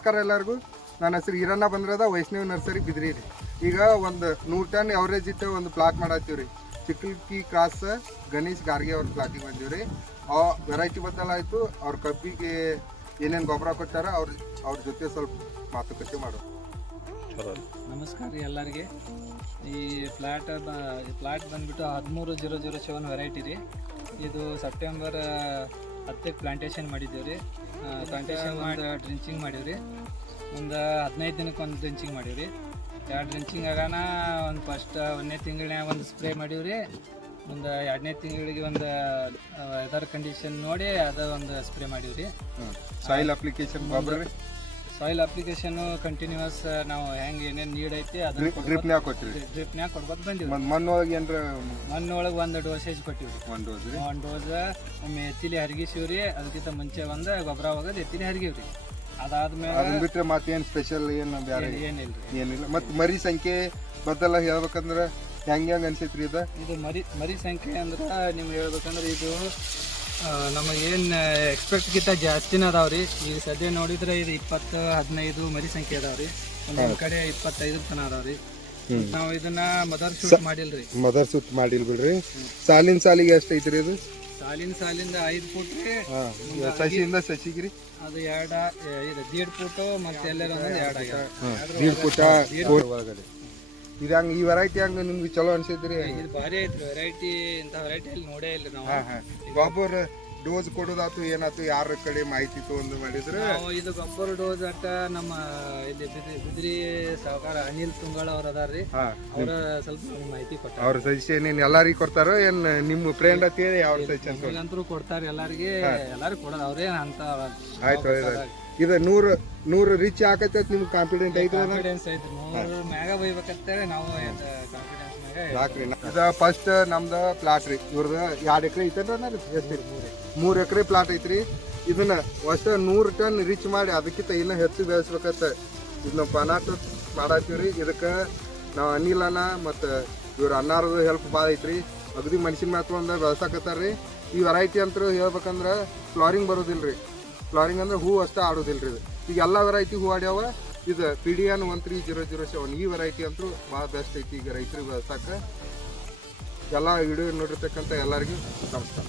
ನಮಸ್ಕಾರ ಎಲ್ಲರಿಗೂ. ನನ್ನ ಹೆಸರು ಈರಣ್ಣ ಬಂದ್ರದ ವೈಷ್ಣವಿ ನರ್ಸರಿ ಬಿದ್ರಿ ರೀ. ಈಗ ಒಂದು 100 ಟನ್ ಅವರೇಜ್ ಇತ್ತು ಒಂದು ಪ್ಲಾಟ್ ಮಾಡತ್ತೀವಿ ರೀ. ಚಿಕ್ಕಲ್ಕಿ ಕ್ರಾಸ್ ಗಣೇಶ್ ಗಾರ್ಗೆ ಅವ್ರ ಪ್ಲಾಟಿಗೆ ಬಂದೀವಿ ರೀ. ಆ ವೆರೈಟಿ ಬದಲಾಯಿತು. ಅವ್ರ ಕಬ್ಬಿಗೆ ಏನೇನು ಗೊಬ್ಬರ ಕೊಟ್ಟಾರ ಅವ್ರ ಜೊತೆ ಸ್ವಲ್ಪ ಮಾತುಕತೆ ಮಾಡೋದು. ನಮಸ್ಕಾರ ರೀ ಎಲ್ಲರಿಗೆ. ಈ ಪ್ಲಾಟ್ ಬಂದ್ಬಿಟ್ಟು 13007 ವೆರೈಟಿ ರೀ. ಇದು ಸೆಪ್ಟೆಂಬರ್ 10ಕ್ಕೆ ಪ್ಲಾಂಟೇಶನ್ ಮಾಡಿದ್ದೀವಿ ರೀ. ಪ್ಲಾಂಟೇಶನ್ ಮಾಡಿ ಡ್ರಿಂಚಿಂಗ್ ಮಾಡೀವಿ ರೀ. ಒಂದು 15 ದಿನಕ್ಕೆ ಒಂದು ಡ್ರಿಂಚಿಂಗ್ ಮಾಡೀವಿ ರೀ. 2 ಡ್ರಿಂಚಿಂಗ್ ಆಗಾನ ಒಂದು ಫಸ್ಟ್ 1ನೇ ತಿಂಗಳನ್ಯಾಗ ಒಂದು ಸ್ಪ್ರೇ ಮಾಡೀವಿ ರೀ. ಒಂದು 2ನೇ ತಿಂಗಳಿಗೆ ಒಂದು ವೆದರ್ ಕಂಡೀಷನ್ ನೋಡಿ ಅದು ಒಂದು ಸ್ಪ್ರೇ ಮಾಡೀವಿ ರೀ. Soil application soil application continues ನಾವು ಹೆಂಗೆ ಏನೇನು ನೀಡ್ ಐತಿ ಅದನ್ನ ಡ್ರಿಪ್ನ್ಯಾಗ ಕೊಟ್ಟಿರಿ. ಡ್ರಿಪ್ನ್ಯಾಗ ಕೊಡ್ಬೋದು ಬಂದಿವಿ. ಮಣ್ಣೊಳಗೆ ಏನ್ರ ಮಣ್ಣೊಳಗೆ ಒಂದು ಡೋಸೇಜ್ ಕೊಟ್ಟಿವಿ ರೀ. ಒಂದು ಡೋಸ್ ಒಮ್ಮೆ ಎತ್ತಿಲಿ ಹರಿಗಿಸಿವಿ ರೀ. ಅದಕ್ಕಿಂತ ಮುಂಚೆ ಒಂದು ಗೊಬ್ಬರ ಹೋಗೋದು ಎತ್ತಿಲಿ ಹರಿಗಿವಿ ರೀ. ಅದಾದ್ಮೇಲೆ ಅದನ್ನ ಬಿಟ್ಟರೆ ಮತ್ತೇನು ಸ್ಪೆಷಲ್ ಏನು ಬೇರೆ ಏನಿಲ್ಲ. ಮತ್ತು ಮರಿ ಸಂಖ್ಯೆ ಬದಲ ಹೇಳ್ಬೇಕಂದ್ರೆ ಹೆಂಗೆ ಅನ್ಸೈತ್ರಿ ಇದು ಮರಿ ಸಂಖ್ಯೆ ಅಂದ್ರೆ ನಿಮ್ಗೆ ಹೇಳ್ಬೇಕಂದ್ರೆ ಇದು ನಮಗೇನು ಎಕ್ಸ್ಪೆಕ್ಟ್ಗಿಂತ ಜಾಸ್ತಿನೇ ಅದಾವ್ರಿ. ಈಗ ಸದ್ಯ ನೋಡಿದ್ರೆ ಇದು 20-15 ಮರಿ ಸಂಖ್ಯೆ ಅದಾವ್ರಿ. ಒಂದೊಂದು ಕಡೆ 25 ತನ ಅದಾವ್ರಿ. ನಾವು ಇದನ್ನ ಮದರ್ ಶೂಟ್ ಮಾಡಿಲ್ರಿ. ಮದರ್ ಶೂಟ್ ಮಾಡಿಲ್ ಬಿಡ್ರಿ. ಸಾಲಿಗೆ ಎಷ್ಟು ಐತ್ರಿ ಇದು? ಸಾಲಿಂದ 5 ಫೂಟ್ ರೀ. ಸಸಿಯಿಂದ ಸಸಿಗಿರಿ ಅದು 1.5 ಫೂಟ್ ಮತ್ತೆ ಎಲ್ಲರ ಒಂದೊಂದು 2 ಆಗ್ಯಾವ. 1.5 ಫೂಟ್ ಒಳಗಡೆ ಇದು ಹಂಗೆ ಈ ವೆರೈಟಿ ಹಂಗೆ ನಿಮ್ಗೆ ಚಲೋ ಅನ್ಸೈತ್ರಿ? ಇದು ಭಾರಿ ಐತ್ರಿ ವೆರೈಟಿ. ಇಂಥ ವೆರೈಟಿ ಅಲ್ಲಿ ನೋಡೇ ಇಲ್ಲ ನಾವು. ಗೊಬ್ಬರ ಡೋಸ್ ಕೊಡೋದಾತು ಏನಾಯ್ತು ಯಾರ ಕಡೆ ಮಾಹಿತಿ ತಗೊಂಡು ಮಾಡಿದ್ರೆ ನಾವು ಇದು ಗೊಬ್ಬರ ಡೋಸ್ ಅಟ್ಟ ನಮ್ಮ ಇಲ್ಲಿ ಬಿದ್ರಿ ಸಾವುಕಾರ ಅನಿಲ್ ತುಂಗಳ ಅವ್ರ ಅದಾರ್ರಿ. ಅವ್ರ ಸ್ವಲ್ಪ ಮಾಹಿತಿ ಕೊಟ್ಟಾರ. ಅವ್ರ ಸಜೆಷನ್ ಏನ್ ಎಲ್ಲಾರಿಗೂ ಕೊಡ್ತಾರೋ ಏನ್ ನಿಮ್ಮ ಫ್ರೆಂಡ್ ಅಂತ ಹೇಳಿ ಅವ್ರ ಸಜೆಷನ್ ಅಂತೂ ಕೊಡ್ತಾರ ಎಲ್ಲಾರಿಗೆ ಕೊಡೋದು ಅವ್ರೇ ಅಂತ. ಆಯ್ತು. ಇದು 100 ರೀಚ್ ಆಕೈತೆ ನಿಮ್ಗೆ ಕಾನ್ಫಿಡೆಂಟ್ ಐತ್ರಿ? ಕಾನ್ಫಿಡೆನ್ಸ್ ಐತ್ರಿ. 100 ಮ್ಯಾಗ ಬೈಬೇಕಂತೇಳಿ ನಾವು ಕಾನ್ಫಿಡೆನ್ಸ್ ಮ್ಯಾಗ. ಇದು ಫಸ್ಟ್ ನಮ್ದು ಪ್ಲಾಟ್ ರೀ. ಇವ್ರದ್ದು 2 ಎಕರೆ ಐತೇನ್ರಿ? ಎಷ್ಟು? 3 ಎಕರೆ ಪ್ಲಾಟ್ ಐತ್ರಿ. ಇದನ್ನ ಅಷ್ಟ 100 ಟನ್ ರೀಚ್ ಮಾಡಿ ಅದಕ್ಕಿಂತ ಇನ್ನೂ ಹೆಚ್ಚು ಬೆಳೆಸ್ಬೇಕಂತ ಇದನ್ನ ಪನಾಟ ಮಾಡತ್ತೀವ್ರಿ. ಇದಕ್ಕೆ ನಾವು ಅನಿಲನ ಮತ್ತು ಇವ್ರ ಅನ್ನಾರದು ಹೆಲ್ಪ್ ಭಾಳ ಐತ್ರಿ. ಅಗದಿ ಮನುಷ್ಯನ ಮಾತು ಒಂದು ಬೆಳ್ಸಾಕತ್ತಾರ್ರಿ. ಈ ವೆರೈಟಿ ಅಂತೂ ಹೇಳ್ಬೇಕಂದ್ರೆ ಫ್ಲಾರಿಂಗ್ ಬರೋದಿಲ್ರಿ. ಫ್ಲಾರಿಂಗ್ ಅಂದ್ರೆ ಹೂ ಅಷ್ಟೇ ಆಡೋದಿಲ್ರಿ. ಇದು ಈಗ ಎಲ್ಲ ವೆರೈಟಿ ಹೂ ಆಡ್ಯಾವ. ಇದು PDN 13007 ಈ ವೆರೈಟಿ ಅಂತೂ ಭಾಳ ಬೆಸ್ಟ್ ಐತಿ ಈಗ ರೈತರಿಗೆ ಬೆಳ್ಸಾಕ. ಎಲ್ಲ ವಿಡಿಯೋ ನೋಡಿರ್ತಕ್ಕಂಥ ಎಲ್ಲರಿಗೂ ನಮಸ್ಕಾರ.